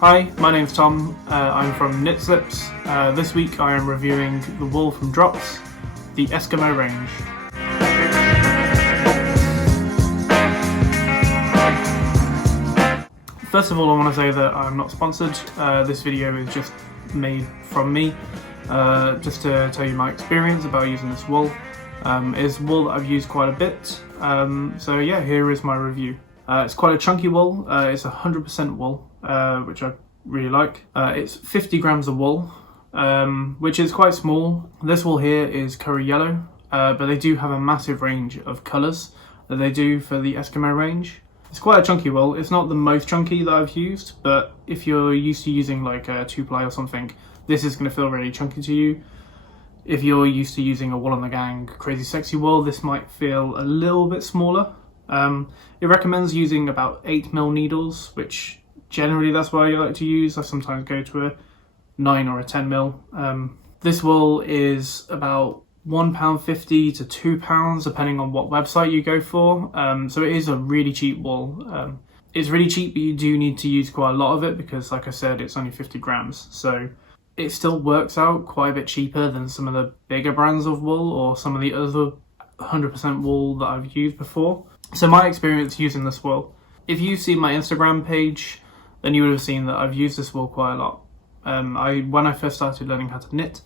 Hi, my name's Tom. I'm from Knit Slips. This week I am reviewing the wool from Drops, the Eskimo range. First of all, I want to say that I'm not sponsored. This video is just made from me, just to tell you my experience about using this wool. It's wool that I've used quite a bit, so yeah, here is my review. It's quite a chunky wool. It's 100% wool, which I really like. It's 50 grams of wool, which is quite small. This wool here is curry yellow, but they do have a massive range of colours that they do for the Eskimo range. It's quite a chunky wool. It's not the most chunky that I've used, but if you're used to using like a 2-ply or something, this is going to feel really chunky to you. If you're used to using a Wool on the Gang Crazy Sexy wool, this might feel a little bit smaller. It recommends using about 8mm needles, which generally that's what I like to use. I sometimes go to a 9 or a 10mm. This wool is about £1.50 to £2 depending on what website you go for, so it is a really cheap wool. It's really cheap, but you do need to use quite a lot of it because, like I said, it's only 50 grams, so it still works out quite a bit cheaper than some of the bigger brands of wool or some of the other 100% wool that I've used before. So my experience using this wool, if you've seen my Instagram page, then you would have seen that I've used this wool quite a lot. When I first started learning how to knit,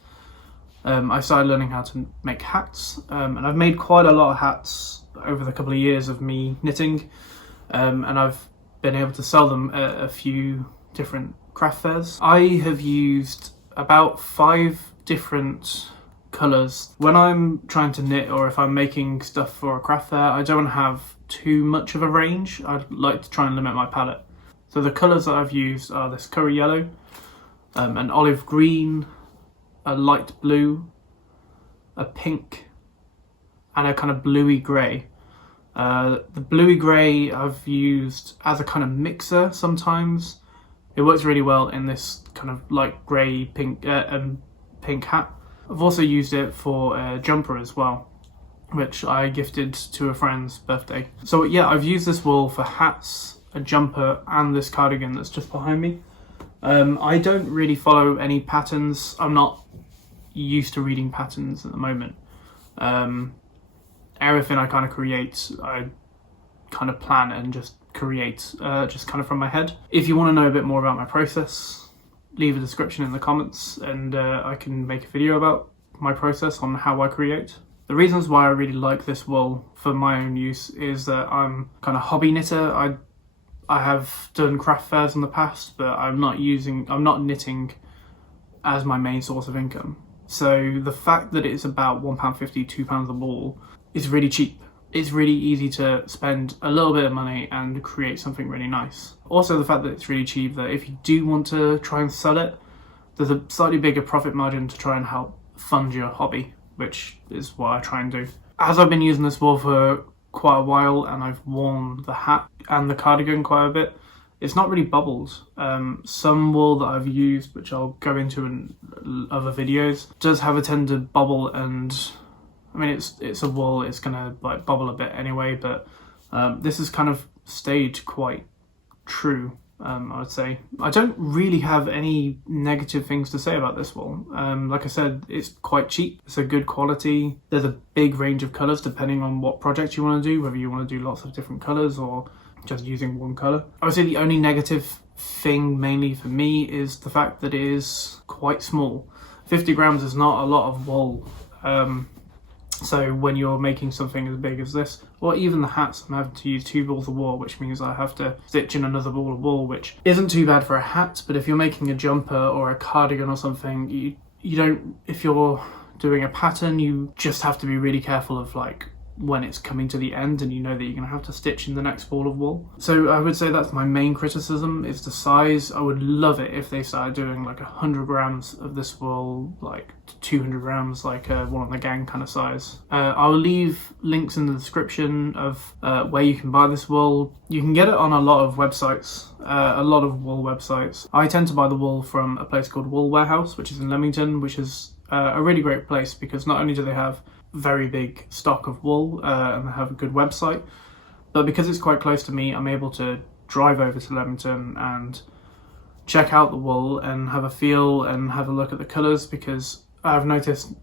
I started learning how to make hats, and I've made quite a lot of hats over the couple of years of me knitting, and I've been able to sell them at a few different craft fairs. I have used about 5 different colours. When I'm trying to knit or if I'm making stuff for a craft fair, I don't have too much of a range. I'd like to try and limit my palette. So the colours that I've used are this curry yellow, an olive green, a light blue, a pink, and a kind of bluey grey. The bluey grey I've used as a kind of mixer sometimes. It works really well in this kind of light grey pink pink hat. I've also used it for a jumper as well, which I gifted to a friend's birthday. So yeah, I've used this wool for hats, a jumper, and this cardigan that's just behind me. I don't really follow any patterns. I'm not used to reading patterns at the moment. Everything I kind of create, I kind of plan and just create just kind of from my head. If you want to know a bit more about my process, leave a description in the comments and I can make a video about my process on how I create. The reasons why I really like this wool for my own use is that I'm kind of hobby knitter. I have done craft fairs in the past, but I'm not knitting as my main source of income. So the fact that it's about £1.50, £2 a wool is really cheap. It's really easy to spend a little bit of money and create something really nice. Also the fact that it's really cheap, that if you do want to try and sell it, there's a slightly bigger profit margin to try and help fund your hobby, which is what I try and do. As I've been using this wool for quite a while and I've worn the hat and the cardigan quite a bit, it's not really bubbled. Some wool that I've used, which I'll go into in other videos, does have a tendency to bubble, and I mean it's a wool, it's gonna like bubble a bit anyway, but this has kind of stayed quite true, I would say. I don't really have any negative things to say about this wool. Like I said, it's quite cheap, it's a good quality, there's a big range of colours depending on what project you want to do, whether you want to do lots of different colours or just using one colour. I would say the only negative thing mainly for me is the fact that it is quite small. 50 grams is not a lot of wool. So when you're making something as big as this, or even the hats, I'm having to use 2 balls of wool, which means I have to stitch in another ball of wool, which isn't too bad for a hat, but if you're making a jumper or a cardigan or something, you don't, if you're doing a pattern, you just have to be really careful of like when it's coming to the end and you know that you're going to have to stitch in the next ball of wool. So I would say that's my main criticism, is the size. I would love it if they started doing like 100 grams of this wool, like 200 grams, like a Wool on the Gang kind of size. I'll leave links in the description of where you can buy this wool. You can get it on a lot of websites, a lot of wool websites. I tend to buy the wool from a place called Wool Warehouse, which is in Leamington, which is a really great place because not only do they have very big stock of wool and they have a good website, but because it's quite close to me, I'm able to drive over to Leamington and check out the wool and have a feel and have a look at the colours, because I've noticed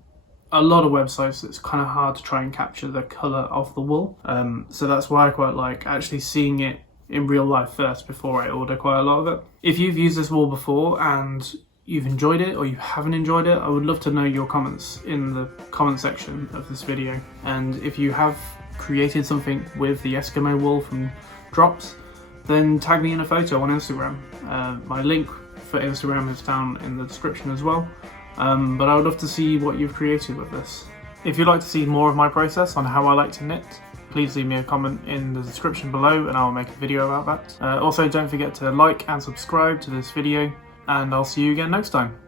a lot of websites it's kind of hard to try and capture the colour of the wool. So that's why I quite like actually seeing it in real life first before I order quite a lot of it. If you've used this wool before and you've enjoyed it or you haven't enjoyed it, I would love to know your comments in the comment section of this video. And if you have created something with the Eskimo wool from drops, then tag me in a photo on Instagram. My link for Instagram is down in the description as well. But I would love to see what you've created with this. If you'd like to see more of my process on how I like to knit, please leave me a comment in the description below and I'll make a video about that. Also, don't forget to like and subscribe to this video, and I'll see you again next time.